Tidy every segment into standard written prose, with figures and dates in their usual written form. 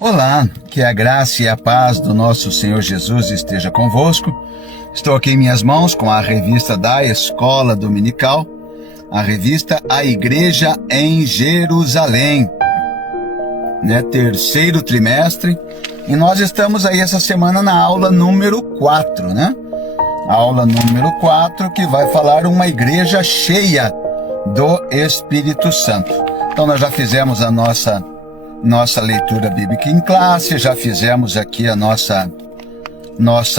Olá, que a graça e a paz do nosso Senhor Jesus esteja convosco. Estou aqui em minhas mãos com a revista da Escola Dominical, a revista A Igreja em Jerusalém, terceiro trimestre, e nós estamos aí essa semana na aula número 4, A aula número 4, que vai falar uma igreja cheia do Espírito Santo. Então nós já fizemos a nossa leitura bíblica em classe, já fizemos aqui a nossa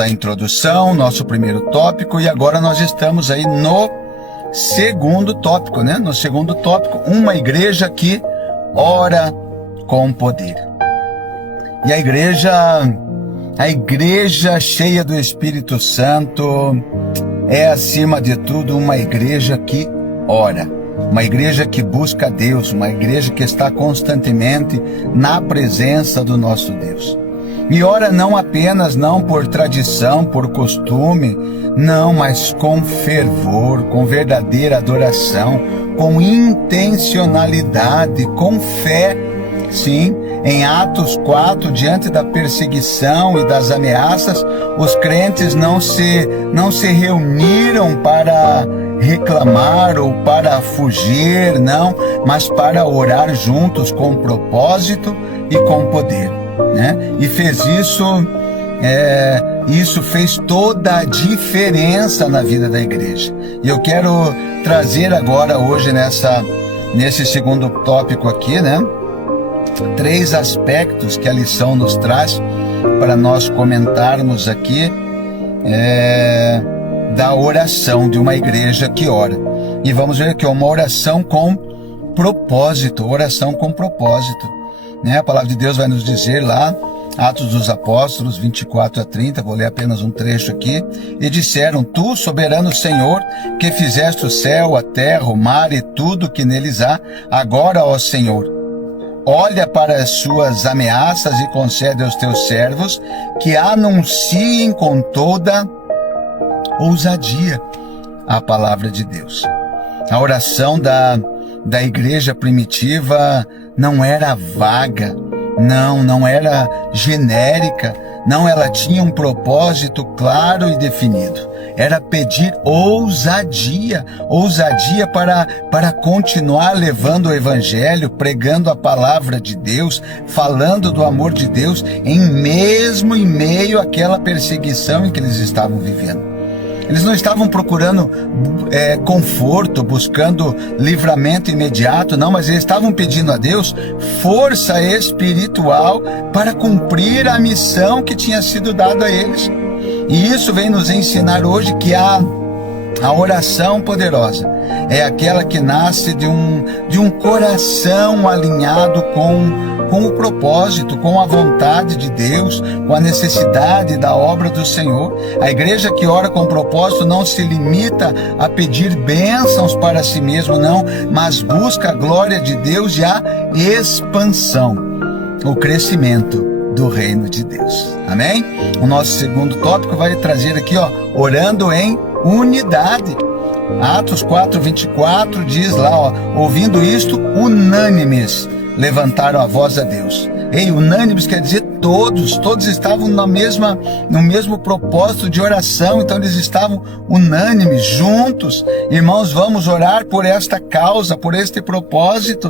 introdução, nosso primeiro tópico, e agora nós estamos aí no segundo tópico, No segundo tópico, uma igreja que ora com poder. E a igreja cheia do Espírito Santo é, acima de tudo, uma igreja que ora. Uma igreja que busca Deus, uma igreja que está constantemente na presença do nosso Deus. E ora não apenas por tradição, por costume, mas com fervor, com verdadeira adoração, com intencionalidade, com fé. Sim, em Atos 4, diante da perseguição e das ameaças, os crentes não se reuniram para reclamar ou para fugir, mas para orar juntos com propósito e com poder, E fez isso fez toda a diferença na vida da igreja. E eu quero trazer agora, hoje, nesse segundo tópico aqui, 3 aspectos que a lição nos traz para nós comentarmos aqui, da oração de uma igreja que ora. E vamos ver aqui uma oração com propósito, A palavra de Deus vai nos dizer lá, Atos dos Apóstolos 24-30, vou ler apenas um trecho aqui. E disseram: Tu, soberano Senhor, que fizeste o céu, a terra, o mar e tudo que neles há, agora, ó Senhor, olha para as suas ameaças e concede aos teus servos que anunciem com toda ousadia a palavra de Deus. A oração da igreja primitiva não era vaga, não era genérica, ela tinha um propósito claro e definido. Era pedir ousadia para continuar levando o evangelho, pregando a palavra de Deus, falando do amor de Deus, em meio àquela perseguição em que eles estavam vivendo. Eles não estavam procurando conforto, buscando livramento imediato, mas eles estavam pedindo a Deus força espiritual para cumprir a missão que tinha sido dada a eles. E isso vem nos ensinar hoje que a oração poderosa é aquela que nasce de um coração alinhado com o propósito, com a vontade de Deus, com a necessidade da obra do Senhor. A igreja que ora com propósito não se limita a pedir bênçãos para si mesmo, mas busca a glória de Deus e a expansão, o crescimento do reino de Deus. Amém? O nosso segundo tópico vai trazer aqui, orando em unidade. Atos 4:24 diz lá, ouvindo isto, unânimes levantaram a voz a Deus. Unânimes quer dizer todos estavam no mesmo propósito de oração, então eles estavam unânimes, juntos. Irmãos, vamos orar por esta causa, por este propósito.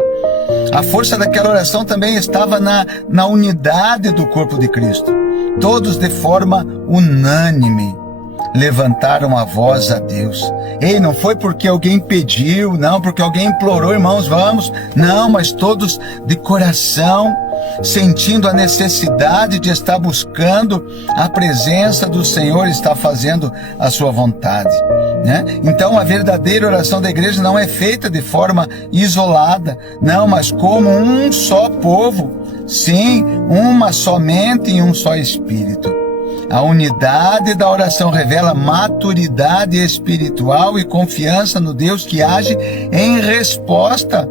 A força daquela oração também estava na unidade do corpo de Cristo. Todos de forma unânime levantaram a voz a Deus. Não foi porque alguém pediu, porque alguém implorou, irmãos, vamos. Mas todos de coração, sentindo a necessidade de estar buscando a presença do Senhor, estar fazendo a sua vontade. Então a verdadeira oração da igreja não é feita de forma isolada, mas como um só povo, sim, uma só mente e um só espírito. A unidade da oração revela maturidade espiritual e confiança no Deus que age em resposta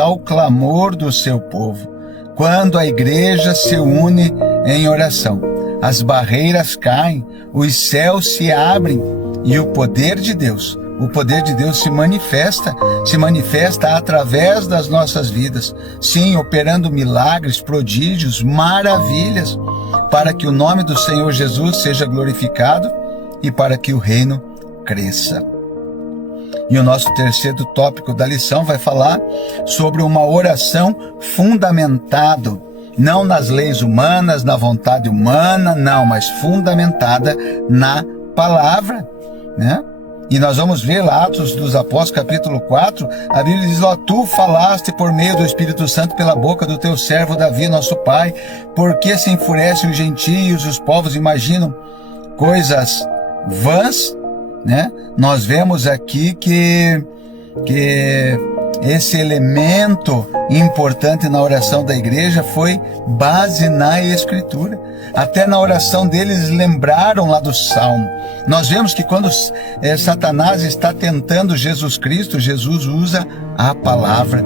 ao clamor do seu povo. Quando a igreja se une em oração, as barreiras caem, os céus se abrem e o poder de Deus, O poder de Deus se manifesta através das nossas vidas, sim, operando milagres, prodígios, maravilhas, para que o nome do Senhor Jesus seja glorificado e para que o reino cresça. E o nosso terceiro tópico da lição vai falar sobre uma oração fundamentada, não nas leis humanas, na vontade humana, não, mas fundamentada na palavra, né? E nós vamos ver lá, Atos dos Apóstolos, capítulo 4, a Bíblia diz lá: tu falaste por meio do Espírito Santo pela boca do teu servo Davi, nosso pai, porque se enfurecem os gentios, os povos imaginam coisas vãs, né? Nós vemos aqui que esse elemento importante na oração da igreja foi base na Escritura. Até na oração deles lembraram lá do Salmo. Nós vemos que quando Satanás está tentando Jesus Cristo, Jesus usa a palavra.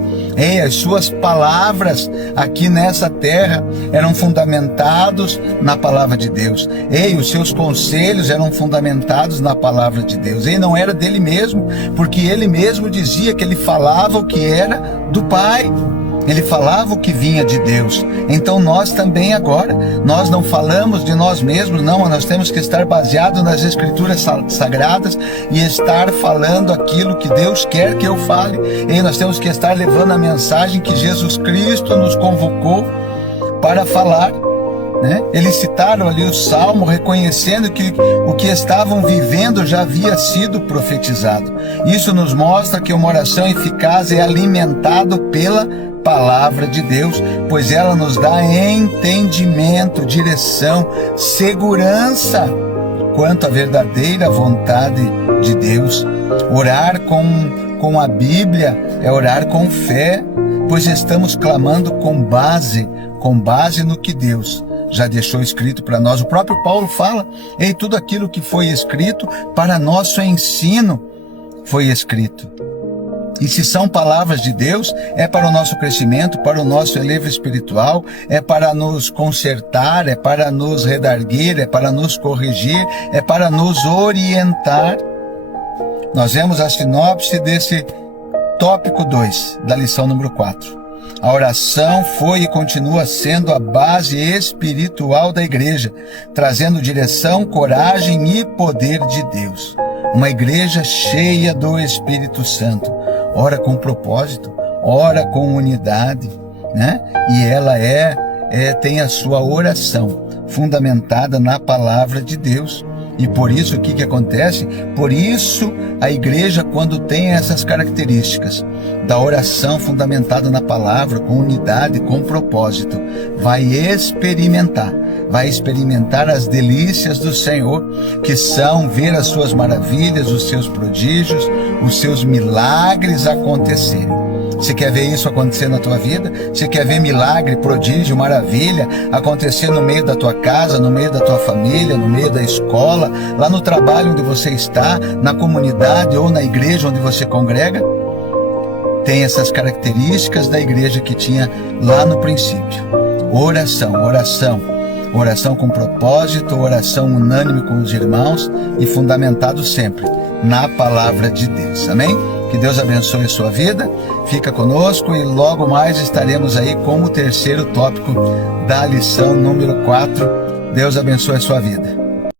As suas palavras aqui nessa terra eram fundamentados na palavra de Deus. Os seus conselhos eram fundamentados na palavra de Deus. Não era dele mesmo, porque ele mesmo dizia que ele falava o que era do Pai. Ele falava o que vinha de Deus. Então nós também agora, nós não falamos de nós mesmos, não, nós temos que estar baseados nas Escrituras sagradas e estar falando aquilo que Deus quer que eu fale. E nós temos que estar levando a mensagem que Jesus Cristo nos convocou para falar, né? Eles citaram ali o Salmo, reconhecendo que o que estavam vivendo já havia sido profetizado. Isso nos mostra que uma oração eficaz é alimentada pela palavra de Deus, pois ela nos dá entendimento, direção, segurança quanto à verdadeira vontade de Deus. Orar com a Bíblia é orar com fé, pois estamos clamando com base no que Deus já deixou escrito para nós. O próprio Paulo fala: tudo aquilo que foi escrito para nosso ensino foi escrito. E se são palavras de Deus, é para o nosso crescimento, para o nosso elevo espiritual, é para nos consertar, é para nos redarguir, é para nos corrigir, é para nos orientar. Nós vemos a sinopse desse tópico 2, da lição número 4. A oração foi e continua sendo a base espiritual da igreja, trazendo direção, coragem e poder de Deus. Uma igreja cheia do Espírito Santo. Ora com propósito, ora com unidade, né? E ela tem a sua oração fundamentada na palavra de Deus. E por isso, o que acontece? Por isso, a igreja, quando tem essas características da oração fundamentada na palavra, com unidade, com propósito, vai experimentar as delícias do Senhor, que são ver as suas maravilhas, os seus prodígios, os seus milagres acontecerem. Você quer ver isso acontecer na tua vida? Você quer ver milagre, prodígio, maravilha acontecer no meio da tua casa, no meio da tua família, no meio da escola, lá no trabalho onde você está, na comunidade ou na igreja onde você congrega? Tem essas características da igreja que tinha lá no princípio. Oração com propósito, oração unânime com os irmãos e fundamentado sempre na palavra de Deus. Amém? Que Deus abençoe a sua vida, fica conosco e logo mais estaremos aí com o terceiro tópico da lição número 4. Deus abençoe a sua vida.